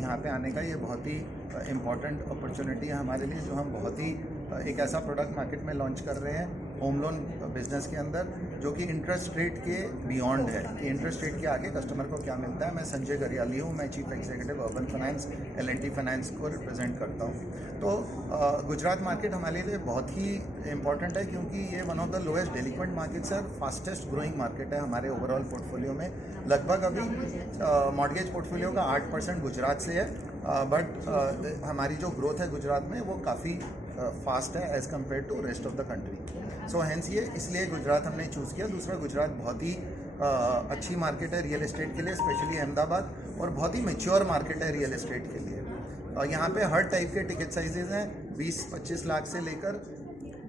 यहाँ पे आने का ये बहुत ही इम्पॉर्टेंट अपॉर्चुनिटी है हमारे लिए, जो हम बहुत ही एक ऐसा प्रोडक्ट मार्केट में लॉन्च कर रहे हैं होम लोन बिजनेस के अंदर, जो कि इंटरेस्ट रेट के बियॉन्ड है कि इंटरेस्ट रेट के आगे कस्टमर को क्या मिलता है। मैं संजय गरियाली हूँ, मैं chief executive urban finance L&T finance को रिप्रेजेंट करता हूँ। तो गुजरात मार्केट हमारे लिए बहुत ही इम्पॉर्टेंट है, क्योंकि ये one of the lowest delinquent markets है और फास्टेस्ट ग्रोइंग मार्केट है हमारे ओवरऑल पोर्टफोलियो में। लगभग अभी मॉर्गेज पोर्टफोलियो का 8% गुजरात से है, बट हमारी जो ग्रोथ है गुजरात में वो काफ़ी फास्ट है as compared to rest of the country. So hence ये इसलिए गुजरात हमने चूज़ किया। दूसरा, गुजरात बहुत ही अच्छी मार्केट है रियल एस्टेट के लिए, स्पेशली अहमदाबाद, और बहुत ही मेच्योर मार्केट है रियल एस्टेट के लिए। यहाँ पे हर टाइप के टिकट साइजेज हैं, 20-25 लाख से लेकर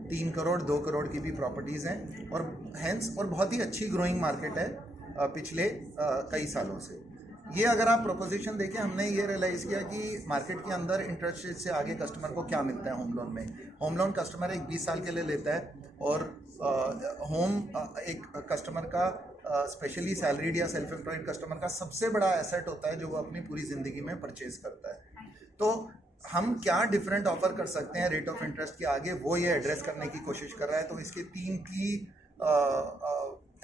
3 करोड़ 2 करोड़ की भी प्रॉपर्टीज़ हैं, और हैंस और बहुत ही अच्छी ग्रोइंग मार्केट है पिछले कई सालों से। ये अगर आप प्रोपोजिशन देखें, हमने ये रियलाइज़ किया कि मार्केट के अंदर इंटरेस्ट रेट से आगे कस्टमर को क्या मिलता है होम लोन में। होम लोन कस्टमर एक 20 साल के लिए लेता है, और होम एक कस्टमर का स्पेशली सैलरीड या सेल्फ एम्प्लॉयड कस्टमर का सबसे बड़ा एसेट होता है, जो वो अपनी पूरी ज़िंदगी में परचेज करता है। तो हम क्या डिफरेंट ऑफर कर सकते हैं रेट ऑफ इंटरेस्ट के आगे, वो ये एड्रेस करने की कोशिश कर रहा है। तो इसके 3 की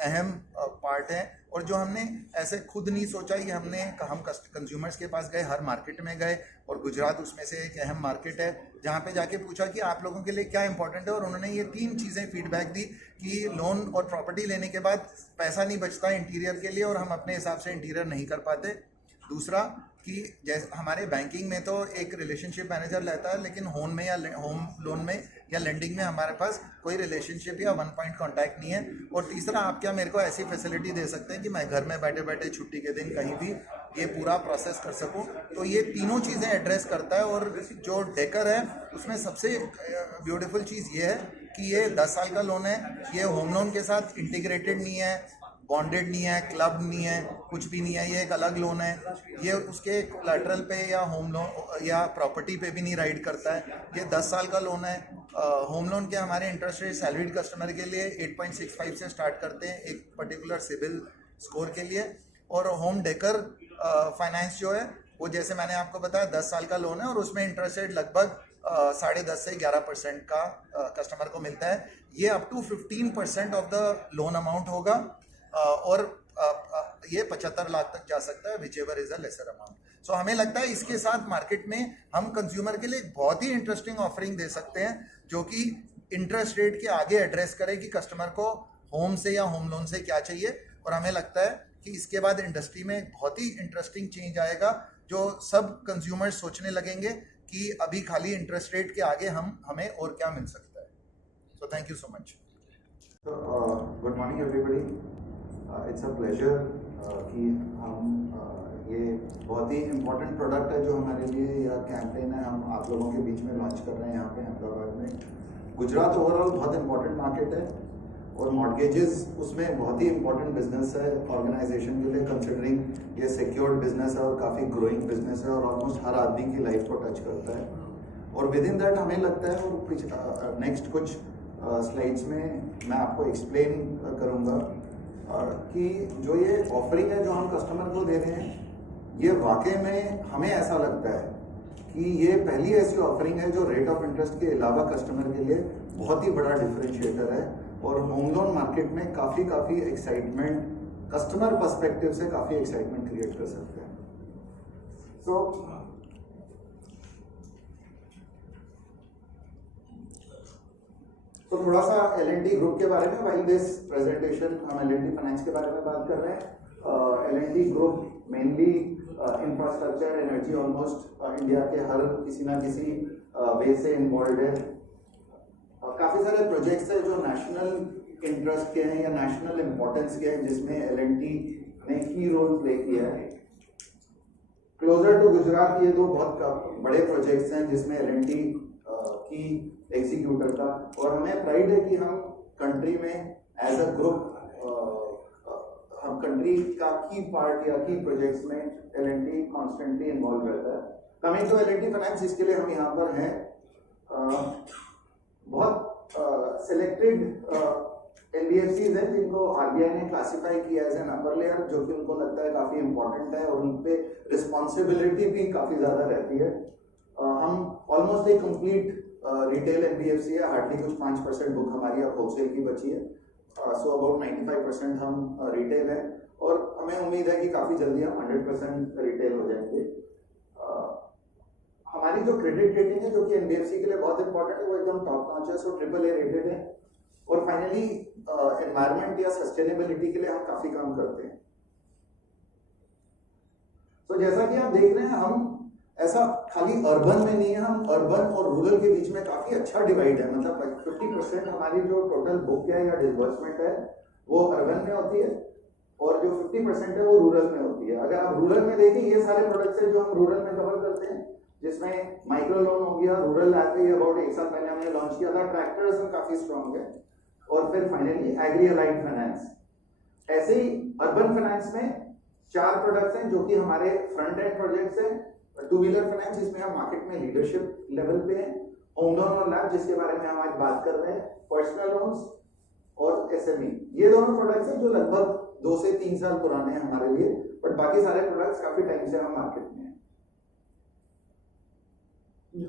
अहम पार्ट हैं, और जो हमने ऐसे खुद नहीं सोचा कि हम कंज्यूमर्स के पास गए, हर मार्केट में गए, और गुजरात उसमें से एक अहम मार्केट है, जहाँ पे जाके पूछा कि आप लोगों के लिए क्या इंपॉर्टेंट है, और उन्होंने ये 3 चीज़ें फीडबैक दी कि लोन और प्रॉपर्टी लेने के बाद पैसा नहीं बचता इंटीरियर के लिए, और हम अपने हिसाब से इंटीरियर नहीं कर पाते। दूसरा कि जैसे हमारे बैंकिंग में तो एक रिलेशनशिप मैनेजर रहता है, लेकिन होम लोन में या लेंडिंग में हमारे पास कोई रिलेशनशिप या 1 पॉइंट कॉन्टैक्ट नहीं है। और तीसरा, आप क्या मेरे को ऐसी फैसिलिटी दे सकते हैं कि मैं घर में बैठे बैठे छुट्टी के दिन कहीं भी ये पूरा प्रोसेस कर सकूं। तो ये तीनों चीज़ें एड्रेस करता है। और जो डेकर है उसमें सबसे ब्यूटीफुल चीज़ ये है कि ये 10 साल का लोन है, ये होम लोन के साथ इंटीग्रेटेड नहीं है, बॉन्डेड नहीं है, क्लब नहीं है, कुछ भी नहीं है, ये एक अलग लोन है। ये उसके कोलैटरल पे या होम लोन या प्रॉपर्टी पे भी नहीं राइड करता है। ये 10 साल का लोन है। होम लोन के हमारे इंटरेस्ट रेट सैलरीड कस्टमर के लिए 8.65 से स्टार्ट करते हैं एक पर्टिकुलर सिविल स्कोर के लिए। और होम डेकर फाइनेंस जो है वो, जैसे मैंने आपको बताया, 10 साल का लोन है, और उसमें इंटरेस्ट रेट लगभग 10.5 से 11% का कस्टमर को मिलता है। ये up to 15% of the loan amount होगा, और ये 75 लाख तक जा सकता है, whichever is a lesser amount. So हमें लगता है इसके साथ मार्केट में हम कंज्यूमर के लिए एक बहुत ही इंटरेस्टिंग ऑफरिंग दे सकते हैं, जो कि इंटरेस्ट रेट के आगे एड्रेस करे कि कस्टमर को होम से या होम लोन से क्या चाहिए। और हमें लगता है कि इसके बाद इंडस्ट्री में एक बहुत ही इंटरेस्टिंग चेंज आएगा, जो सब कंज्यूमर्स सोचने लगेंगे कि अभी खाली इंटरेस्ट रेट के आगे हमें और क्या मिल सकता है। So thank you so much. Good morning everybody. It's a pleasure कि हम ये बहुत ही इम्पोर्टेंट प्रोडक्ट है जो हमारे लिए, या कैंपेन है, हम आप लोगों के बीच में लॉन्च कर रहे हैं यहाँ पे अहमदाबाद में। गुजरात ओवरऑल बहुत इम्पोर्टेंट मार्केट है, और मॉर्गेजेस उसमें बहुत ही इम्पोर्टेंट बिजनेस है ऑर्गेनाइजेशन के लिए, कंसिडरिंग ये सिक्योर्ड बिजनेस है और काफ़ी ग्रोइंग बिजनेस है, और ऑलमोस्ट हर आदमी की लाइफ को टच करता है। और विद इन दैट हमें लगता है, और नेक्स्ट कुछ स्लाइड्स में मैं आपको एक्सप्लेन करूँगा कि जो ये ऑफरिंग है जो हम कस्टमर को दे रहे हैं, ये वाकई में हमें ऐसा लगता है कि ये पहली ऐसी ऑफरिंग है जो रेट ऑफ इंटरेस्ट के अलावा कस्टमर के लिए बहुत ही बड़ा डिफरेंशिएटर है, और होम लोन मार्केट में काफ़ी एक्साइटमेंट, कस्टमर पर्सपेक्टिव से काफ़ी एक्साइटमेंट क्रिएट कर सकते हैं। तो थोड़ा सा L&T ग्रुप के बारे में, वाइल दिस प्रेजेंटेशन हम L&T फाइनेंस के बारे में बात कर रहे हैं। L&T group mainly infrastructure, energy, almost India के हर किसी ना किसी वे से इन्वॉल्व है। काफ़ी सारे प्रोजेक्ट्स हैं जो नेशनल इंटरेस्ट के हैं या नेशनल इम्पोर्टेंस के हैं, जिसमें L&T ने की रोल प्ले किया है। क्लोजर टू गुजरात, ये 2 बहुत बड़े प्रोजेक्ट्स हैं जिसमें L&T की एग्जीक्यूटर का, और हमें प्राइड है कि हम कंट्री में एज अ ग्रुप, हम कंट्री का की पार्ट या की प्रोजेक्ट्स में L&T कॉन्स्टेंटली इन्वॉल्व रहता है। कमिंग टू L&T फाइनेंस, इसके लिए हम यहाँ पर हैं। बहुत सिलेक्टेड एनबीएफसीज हैं जिनको आरबीआई ने क्लासिफाई किया एज एन अपर लेयर, जो कि उनको लगता है काफी इंपॉर्टेंट है और उन पे रिस्पॉन्सिबिलिटी भी काफी ज्यादा रहती है। हम ऑलमोस्ट एक कंप्लीट रिटेल एनबीएफसी है, हार्डली कुछ 5% बुक हमारी अब होलसेल की बची है। सो अबाउट 95% हम रिटेल है और हमें उम्मीद है कि काफी जल्दी हम 100% रिटेल हो जाएंगे। हमारी जो क्रेडिट रेटिंग है जो कि एनबीएफसी के लिए बहुत इंपॉर्टेंट है, वो एकदम टॉप नॉच है, सो AAA रेटेड है। और फाइनली एनवायरमेंट या सस्टेनेबिलिटी के लिए हम काफी काम करते हैं। तो जैसा कि आप देख रहे हैं, हम ऐसा खाली अर्बन में नहीं है, हम अर्बन और रूरल के बीच में काफी अच्छा डिवाइड है। मतलब 50% हमारी जो टोटल बुक है या डिसबर्समेंट है वो अर्बन में होती है और जो 50% है वो रूरल में होती है। अगर आप रूरल में देखें, ये सारे प्रोडक्ट्स हैं जो हम रूरल में कवर करते हैं, जिसमें माइक्रो लोन हो गया, रूरल ऐप है, अबाउट 1 साल पहले हमने लॉन्च किया था, ट्रैक्टर्स में काफी स्ट्रॉन्ग है, और फिर फाइनली एग्री अलाइड फाइनेंस। ऐसे ही अर्बन फाइनेंस में 4 प्रोडक्ट्स हैं जो कि हमारे फ्रंट एंड प्रोजेक्ट्स हैं। 2 व्हीलर फाइनेंस जिसमें हम मार्केट में लीडरशिप लेवल पे हैं, होम लोन और लैब जिसके बारे में हम आज बात कर रहे हैं, पर्सनल लोन्स और एसएमई। ये दोनों प्रोडक्ट्स हैं जो लगभग 2 से 3 साल पुराने हैं हमारे लिए, बट बाकी सारे प्रोडक्ट्स काफी टाइम से हम मार्केट में हैं।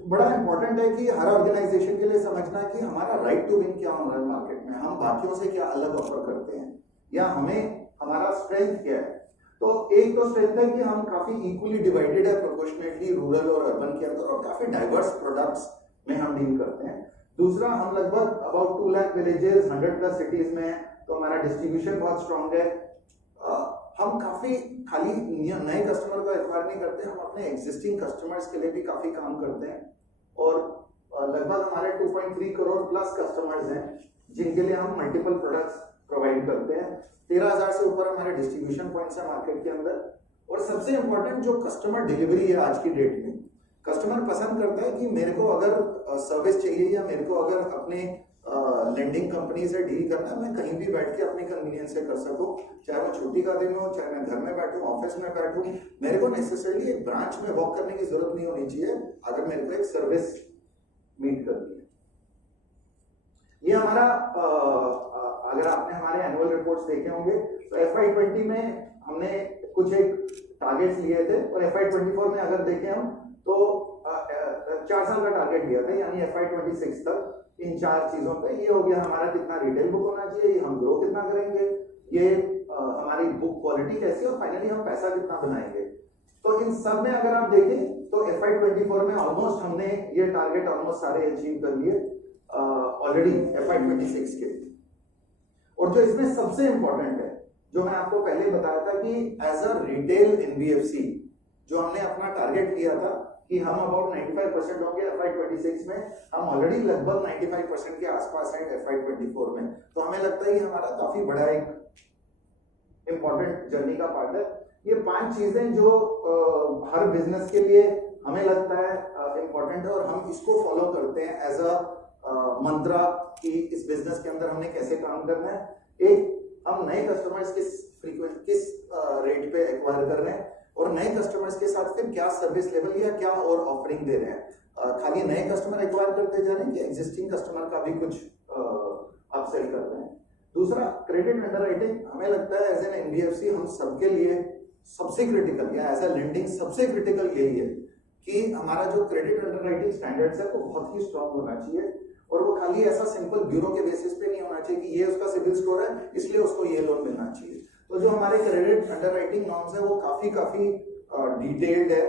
बड़ा इंपॉर्टेंट है कि हर ऑर्गेनाइजेशन के लिए समझना कि हमारा राइट टू विन क्या हो रहा है मार्केट में, हम बाकियों से क्या अलग ऑफर करते हैं या हमें हमारा स्ट्रेंथ क्या है। तो एक तो स्ट्रेंथ है कि हम काफी इक्वली डिवाइडेड है प्रोपोर्शनेटली रूरल और अर्बन के अंदर, और काफी डाइवर्स प्रोडक्ट्स में हम डील करते हैं। दूसरा, हम लगभग अबाउट 2 लाख विलेजेस 100+ सिटीज में, तो हमारा डिस्ट्रीब्यूशन बहुत स्ट्रॉन्ग है। हम काफी खाली नए कस्टमर को एक्वायर नहीं करते, हम अपने एग्जिस्टिंग कस्टमर्स के लिए भी काफी काम करते हैं और लगभग हमारे 2.3 करोड़ प्लस कस्टमर्स हैं जिनके लिए हम मल्टीपल प्रोडक्ट्स प्रोवाइड करते हैं। 13,000 से ऊपर हमारे डिस्ट्रीब्यूशन पॉइंट्स हैं मार्केट के अंदर। और सबसे इंपॉर्टेंट जो कस्टमर डिलीवरी है आज की डेट में, कस्टमर पसंद करता है कि मेरे को अगर सर्विस चाहिए या मेरे को अगर अपने लेंडिंग कंपनी से डील करना है, मैं कहीं भी बैठ के अपनी कन्वीनियंस से कर सकूं, चाहे वो छुट्टी का दिन हो, चाहे मैं घर में बैठूं, ऑफिस में बैठूं। मेरे को नेसेसरली एक ब्रांच में वॉक करने की जरूरत नहीं होनी चाहिए अगर मेरे को एक सर्विस मीट करनी है। ये हमारा अगर आपने हमारे एनुअल रिपोर्ट्स देखे होंगे तो FY20 में हमने कुछ एक टारगेट्स लिए थे, और FY24 में अगर देखें हम तो 4 साल का टारगेट लिया था, यानी FY26 तक इन 4 चीजों पे। ये हो गया हमारा कितना रिटेल बुक होना चाहिए, हम ग्रो कितना करेंगे, ये हमारी बुक क्वालिटी कैसी, और फाइनली हम पैसा कितना बनाएंगे। तो इन सब में अगर आप देखें तो FY24 में ऑलमोस्ट हमने ये टारगेट ऑलमोस्ट सारे अचीव कर लिए ऑलरेडी FY26 के। और जो इसमें सबसे इंपॉर्टेंट है, जो मैं आपको पहले बताया था कि एज अ रिटेल एनबीएफसी जो हमने अपना टारगेट लिया था कि हम अबाउट 95% होंगे FY26 में, हम ऑलरेडी लगभग 95% के आसपास हैं FY24 में। तो हमें लगता है कि हमारा काफी बड़ा एक इंपॉर्टेंट जर्नी का पार्ट है। ये 5 चीजें जो हर बिजनेस के लिए हमें लगता है इंपॉर्टेंट है, और हम इसको फॉलो करते हैं एज अ मंत्रा कि इस बिजनेस के अंदर हमने कैसे काम करना है। एक, हम नए कस्टमर्स किस रेट पे एक्वायर कर रहे हैं, और नए कस्टमर्स के साथ फिर क्या सर्विस लेवल या क्या और ऑफरिंग दे रहे हैं। खाली नए कस्टमर एक्वायर करते जा रहे हैं कि एग्जिस्टिंग कस्टमर का भी कुछ अपसेल कर रहे हैं। दूसरा, क्रेडिट अंडरराइटिंग। हमें लगता है एज एन एनबीएफसी हम सबके लिए सबसे क्रिटिकल, या एज ए लेंडिंग सबसे क्रिटिकल यही है कि हमारा जो क्रेडिट अंडरराइटिंग स्टैंडर्ड्स है वो बहुत ही स्ट्रांग होना चाहिए, और वो खाली ऐसा सिंपल ब्यूरो के बेसिस पे नहीं होना चाहिए कि ये उसका सिविल स्कोर है इसलिए उसको ये लोन मिलना चाहिए। तो जो हमारे क्रेडिट अंडरराइटिंग नॉर्म्स है वो काफी डिटेल्ड है।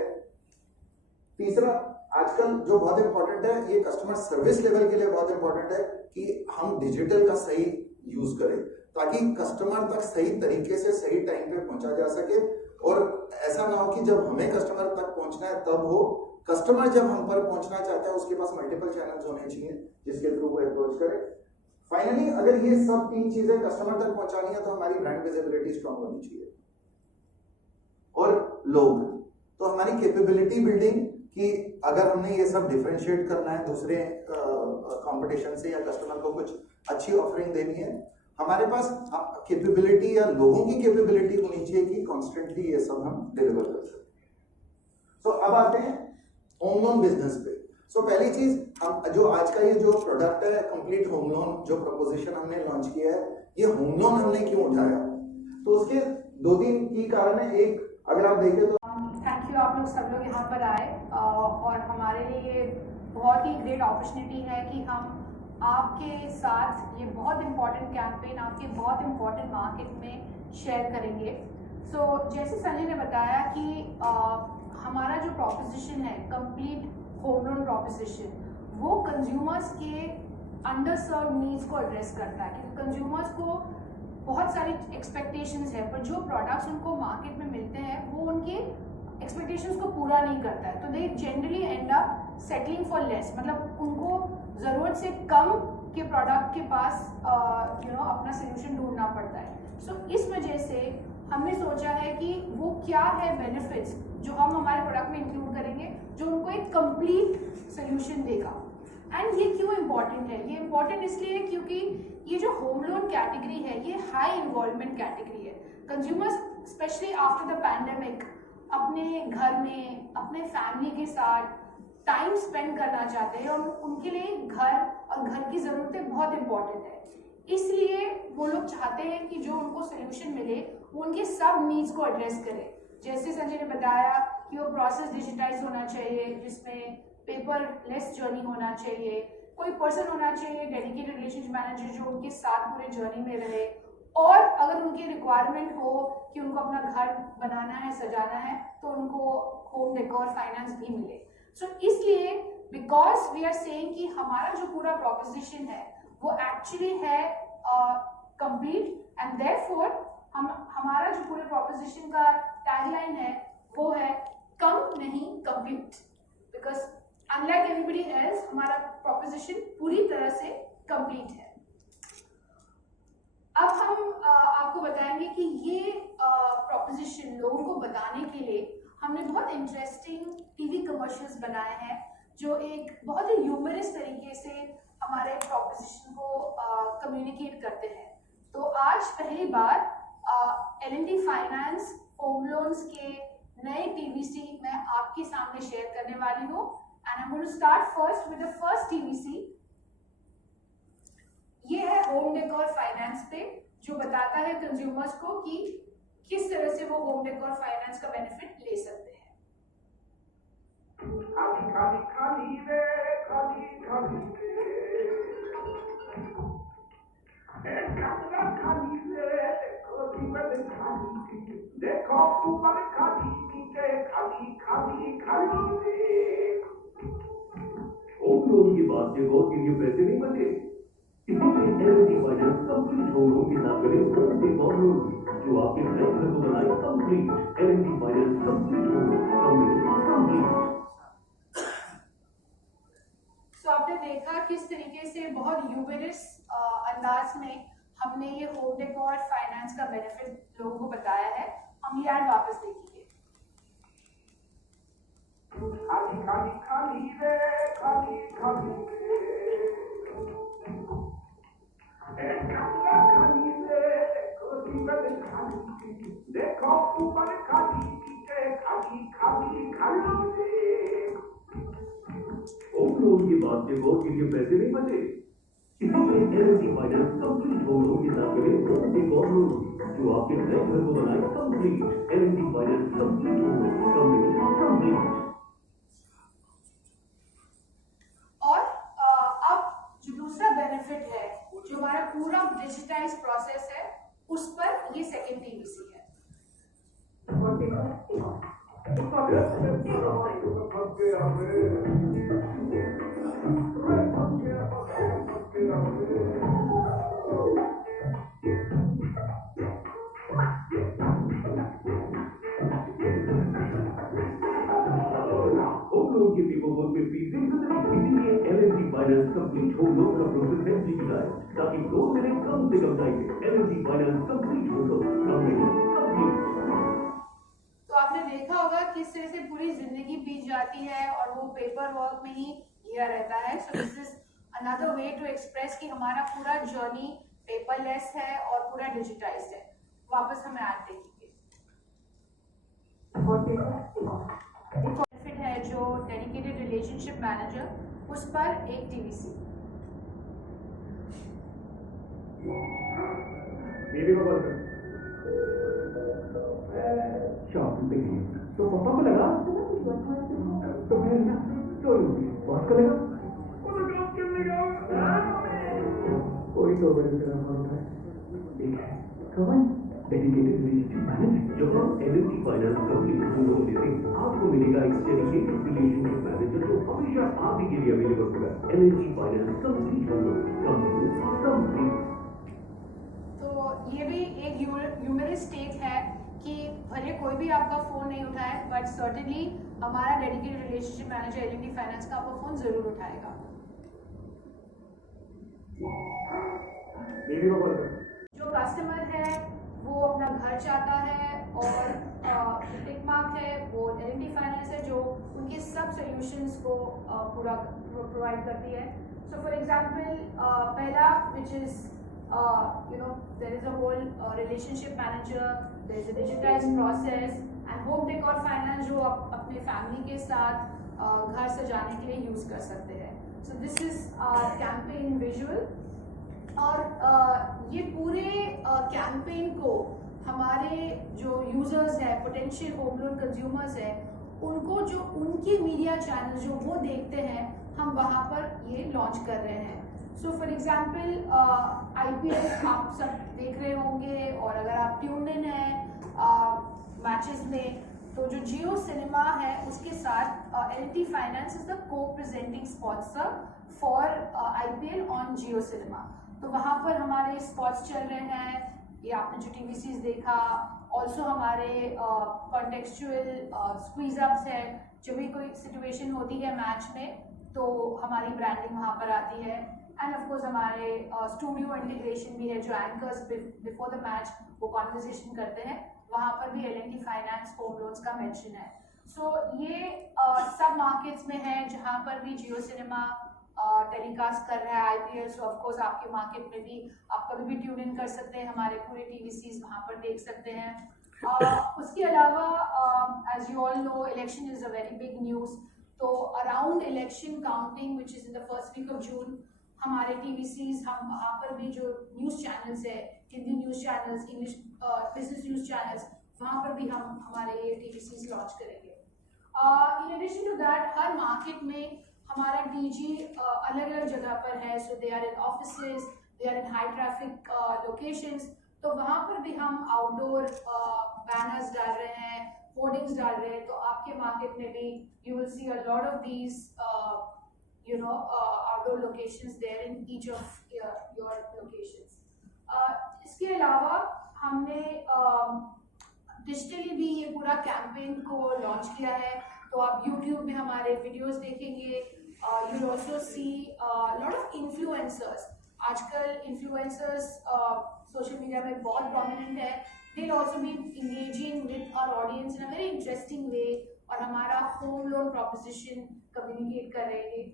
तीसरा, आजकल जो बहुत इंपॉर्टेंट है, ये कस्टमर सर्विस लेवल के लिए बहुत इंपॉर्टेंट है कि हम डिजिटल का सही यूज करें ताकि कस्टमर तक सही तरीके से सही टाइम पे पहुंचा जा सके, और ऐसा ना हो कि जब हमें कस्टमर तक पहुंचना है तब हो, कस्टमर जब हम पर पहुंचना चाहता है उसके पास मल्टीपल चैनल्स होने चाहिए जिसके थ्रू वो अप्रोच करे। फाइनली, अगर ये सब 3 चीजें कस्टमर तक पहुंचानी है तो हमारी ब्रांड विजिबिलिटी स्ट्रांग होनी चाहिए। और लोग, तो हमारी कैपेबिलिटी बिल्डिंग कि अगर हमने ये सब डिफरेंशिएट करना है दूसरे कंपटीशन से या कस्टमर को कुछ अच्छी ऑफरिंग देनी है, हमारे पास कैपेबिलिटी या लोगों की कैपेबिलिटी होनी चाहिए कि कॉन्स्टेंटली ये सब हम डिलीवर कर सकें। तो अब आते हैं होम लोन बिजनेस पे। सो पहली चीज हम जो आज का ये जो प्रोडक्ट है कंप्लीट होम लोन जो प्रपोजिशन हमने लॉन्च किया है, ये होम लोन हमने क्यों उठाया, तो उसके 2-3 की कारण है। एक अगर आप देखें तो थैंक यू, आप लोग सब लोग यहाँ पर आए और हमारे लिए बहुत ही ग्रेट अपॉर्चुनिटी है कि हम आपके साथ ये बहुत इम्पॉर्टेंट कैंपेन आपके बहुत इम्पॉर्टेंट मार्केट में शेयर करेंगे। सो जैसे संजय ने बताया कि हमारा जो प्रोपोजिशन है कंप्लीट होम लोन प्रोपोजिशन, वो कंज्यूमर्स के अंडर सर्व नीड्स को एड्रेस करता है, क्योंकि कंज्यूमर्स को बहुत सारी एक्सपेक्टेशंस है, पर जो प्रोडक्ट्स उनको मार्केट में मिलते हैं वो उनके एक्सपेक्टेशंस को पूरा नहीं करता है, तो they generally and up settling for less, मतलब उनको ज़रूरत से कम के प्रोडक्ट के पास अपना सोल्यूशन ढूंढना पड़ता है। सो इस वजह से हमने सोचा है कि वो क्या है बेनिफिट्स जो हम हमारे प्रोडक्ट में इंक्लूड करेंगे जो उनको एक कंप्लीट सोल्यूशन देगा। एंड ये क्यों इम्पॉर्टेंट है? ये इम्पॉर्टेंट इसलिए है क्योंकि ये जो होम लोन कैटेगरी है ये हाई इन्वॉल्वमेंट कैटेगरी है। Consumers specially after the pandemic अपने घर में अपने फैमिली के साथ टाइम स्पेंड करना चाहते हैं और उनके लिए घर और घर की ज़रूरतें बहुत इंपॉर्टेंट है, इसलिए वो लोग चाहते हैं कि जो उनको सोल्यूशन मिले वो उनके सब नीड्स को एड्रेस करे। जैसे संजय ने बताया कि वो प्रोसेस डिजिटाइज होना चाहिए, जिसमें पेपर लेस जर्नी होना चाहिए, कोई पर्सन होना चाहिए डेडिकेटेड रिलेशनशिप मैनेजर जो उनके साथ पूरे जर्नी में रहे, और अगर उनकी रिक्वायरमेंट हो कि उनको अपना घर बनाना है सजाना है तो उनको होम डेकोर फाइनेंस भी मिले। सो इसलिए बिकॉज वी आर सेइंग कि हमारा जो पूरा प्रोपोजिशन है वो एक्चुअली है कंप्लीट एंड देयरफॉर हमारा जो पूरे प्रोपोजिशन का टैगलाइन है वो है कम नहीं complete, because unlike everybody else हमारा प्रोपोजिशन पूरी तरह से कंप्लीट है। अब हम आपको बताएंगे कि ये प्रोपोजिशन लोगों को बताने के लिए हमने बहुत इंटरेस्टिंग टीवी कमर्शियल्स बनाए हैं जो एक बहुत ही ह्यूमरस तरीके से हमारे प्रोपोजिशन को कम्युनिकेट करते हैं। तो आज पहली बार L&T फाइनेंस होम लोन्स के नए TVC मैं आपके सामने शेयर करने वाली हूँ, and I am going to start first with the first TVC। ये है होम डेकोर फाइनेंस पे, जो बताता है कंज्यूमर्स को कि किस तरह से वो होम डेकोर फाइनेंस का बेनिफिट ले सकते हैं। खाली खाली खाली रे खाली खाली रे कमरा खाली रे देखो दीवार खाली देखो ऊपर खाली नीचे खाली खाली खाली रे। होम लोन की बात देखो कि ये पैसे नहीं बचे, इसीलिए L&T finance complete home loan के नाम करें एक और लोन जो आपके नए घर को बनाए complete. L&T finance complete home loan complete. तो आपने देखा किस तरीके से बहुत ह्यूमरस अंदाज में हमने ये होम डेकोर फाइनेंस का बेनिफिट लोगों को बताया है। हम ये ऐड वापस देखेंगे। खाली खाली खाली रे खाली खाली रे कमरा खाली रे देखो दीवार खाली देखो ऊपर खाली नीचे खाली खाली खाली रे। होम लोन की बात देखो कि ये पैसे नहीं बचे, इसीलिए L&T finance complete home loan के नाम करें एक और लोन जो आपके नए घर को बनाए complete. L&T finance complete home loan complete. और अब जो दूसरा बेनिफिट है, जो हमारा पूरा डिजिटाइज प्रोसेस है, उस पर ये सेकेंड TVC है। होम लोन के पेपर में फीस इसीलिए L&T finance complete home loan का प्रोसेस है डिजिटाइज, ताकि लोन मिले कम से कम टाइम में। L&T finance complete home loan complete. तो आपने देखा होगा किस तरह से पूरी जिंदगी बीत जाती है और वो पेपर वर्क में ही घिरा रहता है। So this is another way to express कि हमारा पूरा जर्नी पेपरलेस है और पूरा डिजिटाइज्ड है। वापस हम ऐड देखेंगे। बेनिफिट है जो डेडिकेटेड रिलेशनशिप मैनेजर, उस पर एक TVC। बेबी को कॉल कर। शॉपिंग पे गई तो पापा को लगा तो मैं ना तो बॉस को लगा वो तो जॉब करने गया कोई तो बड़ी तरह फोन है ठीक है कौन डेडिकेटेड रिलेशनशिप मैनेजर जो LNT finance company home loan leasing आपको मिलेगा एक डेडिकेटेड रिलेशनशिप मैनेजर जो हमेशा आप ही के लिए अवेलेबल होगा। LNT finance complete home loan complete. तो ये भी एक ह्यूमरस स्टेट है कि भले कोई भी आपका फ़ोन नहीं उठाए, बट सर्टेनली हमारा dedicated relationship manager LNT finance का आपका फ़ोन ज़रूर उठाएगा। बेबी को कॉल कर। जो कस्टमर है वो अपना घर चाहता है और टिक मार्क है वो LNT फाइनेंस है जो उनके सब सोल्यूशंस को पूरा प्रोवाइड करती है। सो फॉर एग्जांपल पहला which is there is a whole relationship manager, there is a digitized process and home decor finance जो आप अपने फैमिली के साथ घर सजाने के लिए यूज़ कर सकते हैं। So this is campaign visual और ये पूरे कैंपेन को हमारे जो यूजर्स हैं, पोटेंशियल होम लोन कंज्यूमर्स हैं, उनको जो उनकी मीडिया चैनल जो वो देखते हैं, हम वहाँ पर ये लॉन्च कर रहे हैं। सो फॉर एग्जाम्पल IPL आप सब देख रहे होंगे और अगर आप ट्यून्ड इन हैं मैचेस में, तो जो जियो सिनेमा है उसके साथ LNT फाइनेंस इज द को presenting sponsor for IPL on Jio cinema. तो वहाँ पर हमारे स्पॉट्स चल रहे हैं, ये आपने जो TVCs देखा, ऑल्सो हमारे कॉन्टेक्चुअल स्क्वीज अप्स है, जब भी कोई सिचुएशन होती है मैच में तो हमारी ब्रांडिंग वहाँ पर आती है। एंड ऑफ कोर्स हमारे स्टूडियो इंटीग्रेशन भी है, जो एंकर्स बिफोर द मैच वो कॉन्वर्सेशन करते हैं, वहाँ पर भी LNT फाइनेंस होम लोन्स का मेंशन है। सो ये सब मार्केट्स में है जहाँ पर भी जियो सिनेमा टेलीकास्ट कर रहा है IPL। सो ऑफ कोर्स आपके मार्केट में भी आप कभी भी ट्यून इन कर सकते हैं, हमारे पूरे TVCs वहाँ पर देख सकते हैं। उसके अलावा as you all know election is a very big news, तो around election counting which is in the first week of June हमारे TVCs, हम वहाँ पर भी जो न्यूज़ चैनल्स है, Hindi news channels, English business news channels, वहाँ पर भी हम हमारे ये TVCs लॉन्च करेंगे। इन एडिशन टू दैट हर मार्केट में हमारा DG अलग अलग जगह पर है। So they are in offices, they are in high traffic locations, तो वहाँ पर भी हम आउटडोर बैनर्स डाल रहे हैं, होर्डिंग्स डाल रहे हैं। तो आपके मार्केट में भी you will see a lot of these outdoor locations there in each of your locations. इसके अलावा हमने डिजिटली भी ये पूरा कैंपेन को लॉन्च किया है, तो आप YouTube में हमारे वीडियोस देखेंगे। you will also see lot of influencers. आजकल influencers सोशल मीडिया में बहुत prominent है। They'll also be engaging with our audience in a very interesting way और हमारा होम लोन proposition communicate कर रहे हैं।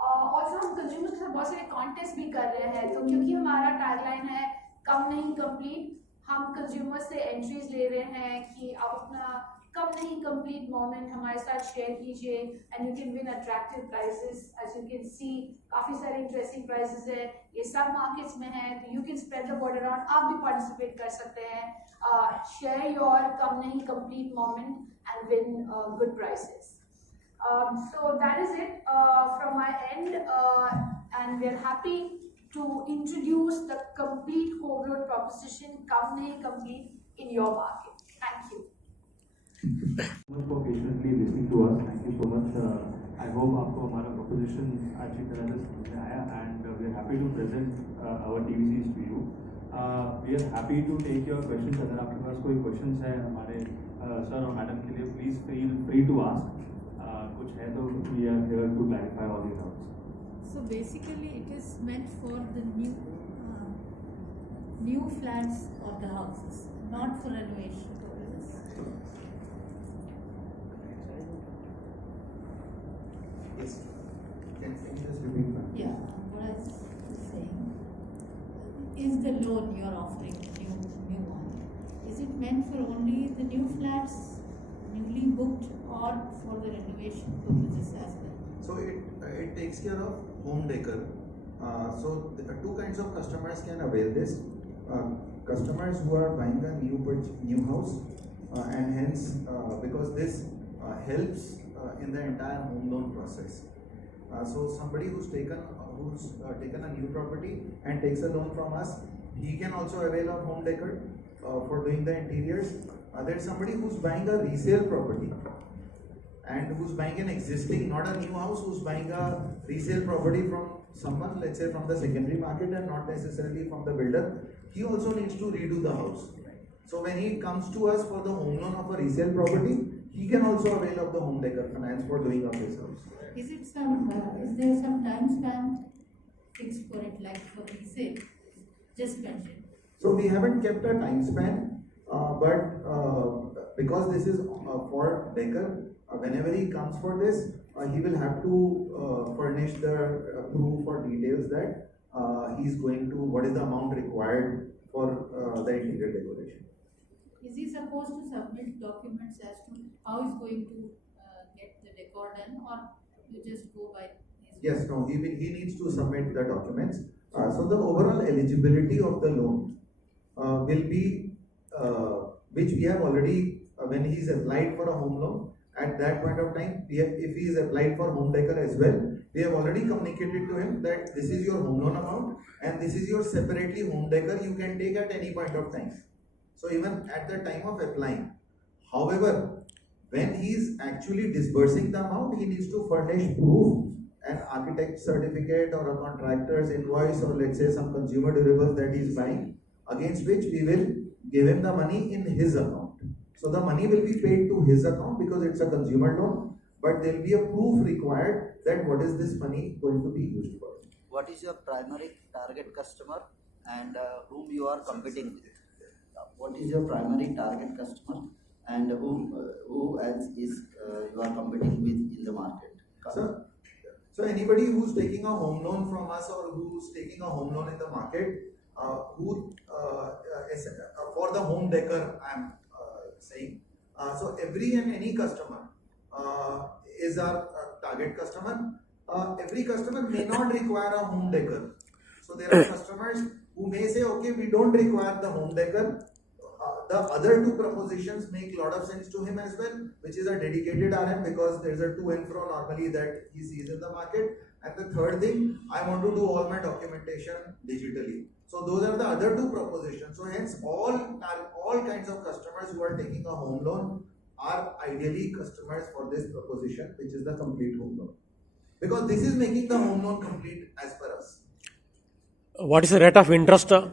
ऑल्सो हम कंज्यूमर्स के साथ बहुत सारे कॉन्टेस्ट भी कर रहे हैं, तो क्योंकि हमारा टैगलाइन है कम नहीं कंप्लीट, हम कंज्यूमर्स से एंट्रीज ले रहे हैं कि आप अपना कम नहीं कंप्लीट मोमेंट हमारे साथ शेयर कीजिए and you can win attractive prizes. As you can see काफ़ी सारे इंटरेस्टिंग प्राइजेस है, ये सब मार्केट्स में है, तो you can spread the word around, आप भी पार्टिसिपेट कर सकते हैं। शेयर योर कम नहीं complete moment and win good prizes. So that is it from my end, and we are happy to introduce the complete home loan proposition, Kam Nahi Complete, in your market. Thank you. Much for patiently listening to us. Thank you so much. I hope आपको हमारा proposition अच्छी तरह से समझ में आया, and we are happy to present our TVCs to you. We are happy to take your questions. अगर आपके पास कोई questions है हमारे सर और मैडम के लिए, please feel free to ask. कुछ है तो we are here to clarify all your doubts. So basically, it is meant for the new flats of the houses, not for renovation purposes. Yes. Can you just repeat that? Yeah, what I was saying is the loan you are offering, the new one. Is it meant for only the new flats, newly booked, or for the renovation purposes as well? So it takes care of home decor. So the two kinds of customers can avail this. Customers who are buying a new house, and hence because this helps in the entire home loan process. So somebody who's taken a new property and takes a loan from us, he can also avail of home decor for doing the interiors. There's somebody who's buying a resale property and who's buying an existing, not a new house, who's buying a resale property from someone, let's say from the secondary market and not necessarily from the builder. He also needs to redo the house. So when he comes to us for the home loan of a resale property, he can also avail of the home decor finance for doing up his house. Is there some time span fixed for it, like for resale? Just mention. So we haven't kept a time span, but because this is for decor, whenever he comes for this, he will have to furnish the proof or details that he's going to, what is the amount required for the interior decoration. Is he supposed to submit documents as to how he's going to get the decor done, or you just go by his? Yes, no, he needs to submit the documents. So the overall eligibility of the loan will be, which we have already, when he's applied for a home loan, at that point of time, if he is applied for home decor as well, we have already communicated to him that this is your home loan amount and this is your separately home decor you can take at any point of time. So even at the time of applying. However, when he is actually disbursing the amount, he needs to furnish proof, an architect certificate or a contractor's invoice, or let's say some consumer durables that he is buying, against which we will give him the money in his account. So the money will be paid to his account because it's a consumer loan, but there will be a proof required that what is this money going to be used for. What is your primary target customer and whom you are competing with? What is your primary target customer and who else is you are competing with in the market? So anybody who's taking a home loan from us or who's taking a home loan in the market, who for the home decor, I'm saying. So every and any customer is our target customer. Every customer may not require a home decor. So there are customers who may say, okay, we don't require the home decor. The other two propositions make a lot of sense to him as well, which is a dedicated RM because there's a to and fro normally that he sees in the market. And the third thing, I want to do all my documentation digitally. So those are the other two propositions. So hence all kinds of customers who are taking a home loan are ideally customers for this proposition, which is the complete home loan. Because this is making the home loan complete as per us. What is the rate of interest? Sir,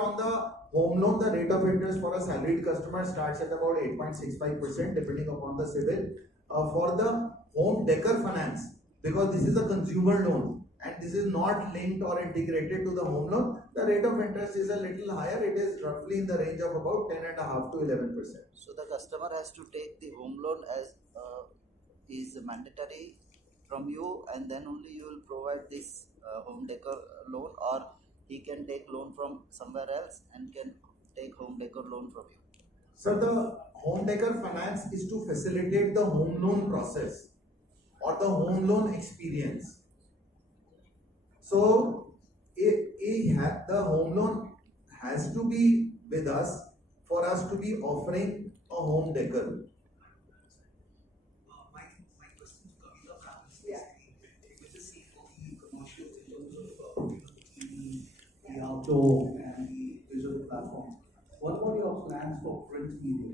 on the home loan, the rate of interest for a salaried customer starts at about 8.65% depending upon the CIBIL. For the home decor finance, because this is a consumer loan and this is not linked or integrated to the home loan, the rate of interest is a little higher. It is roughly in the range of about 10.5 to 11%. So the customer has to take the home loan as is mandatory from you, and then only you will provide this home decor loan, or he can take loan from somewhere else and can take home decor loan from you. So the home decor finance is to facilitate the home loan process or the home loan experience. So the home loan has to be with us for us to be offering a home decor. My question to Kavita Ma'am is basically, with the same for the commercials in terms of TV, the outdoor and the visual platform, what about your plans for print media?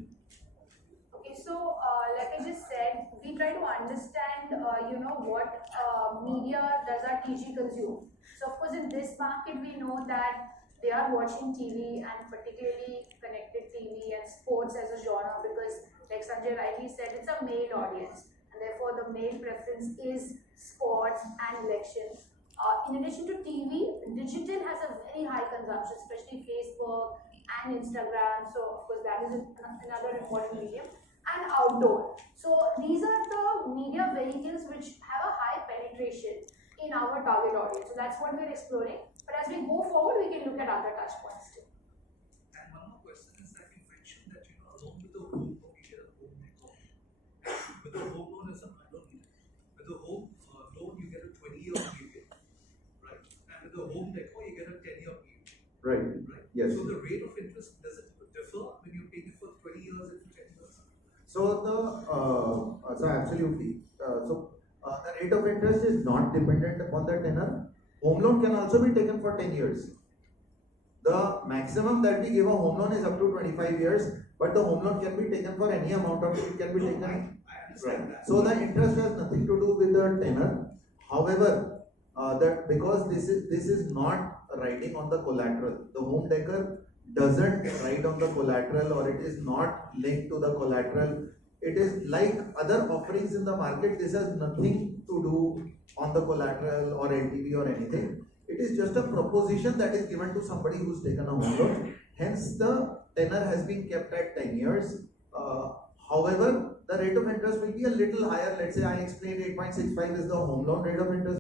Okay, so like I just said, we try to understand, what media does our TG consume. So of course in this market we know that they are watching TV and particularly connected TV and sports as a genre because like Sanjay rightly said, it's a male audience and therefore the male preference is sports and elections. In addition to TV, digital has a very high consumption, especially Facebook and Instagram. So of course that is another important medium. And outdoor. So these are the media vehicles which have a high penetration in our target audience. So that's what we're exploring. But as we go forward, we can look at other touch points too. And one more question is that you mentioned that along with the home loan, we get a home decor. With the home loan is I don't need Yes. So the rate of interest, does it differ when you're paying it for 20 years and for 10 years? So absolutely. The rate of interest is not dependent upon the tenor. Home loan can also be taken for 10 years. The maximum that we give a home loan is up to 25 years, but the home loan can be taken for any amount of it can be taken. I understand that. So the interest has nothing to do with the tenor. However, that because this is not writing on the collateral. The home decor doesn't write on the collateral, or it is not linked to the collateral. It is like other offerings in the market. This has nothing to do on the collateral or LTV or anything. It is just a proposition that is given to somebody who's taken a home loan. Hence, the tenor has been kept at 10 years. However, the rate of interest will be a little higher. Let's say I explained 8.65 is the home loan rate of interest.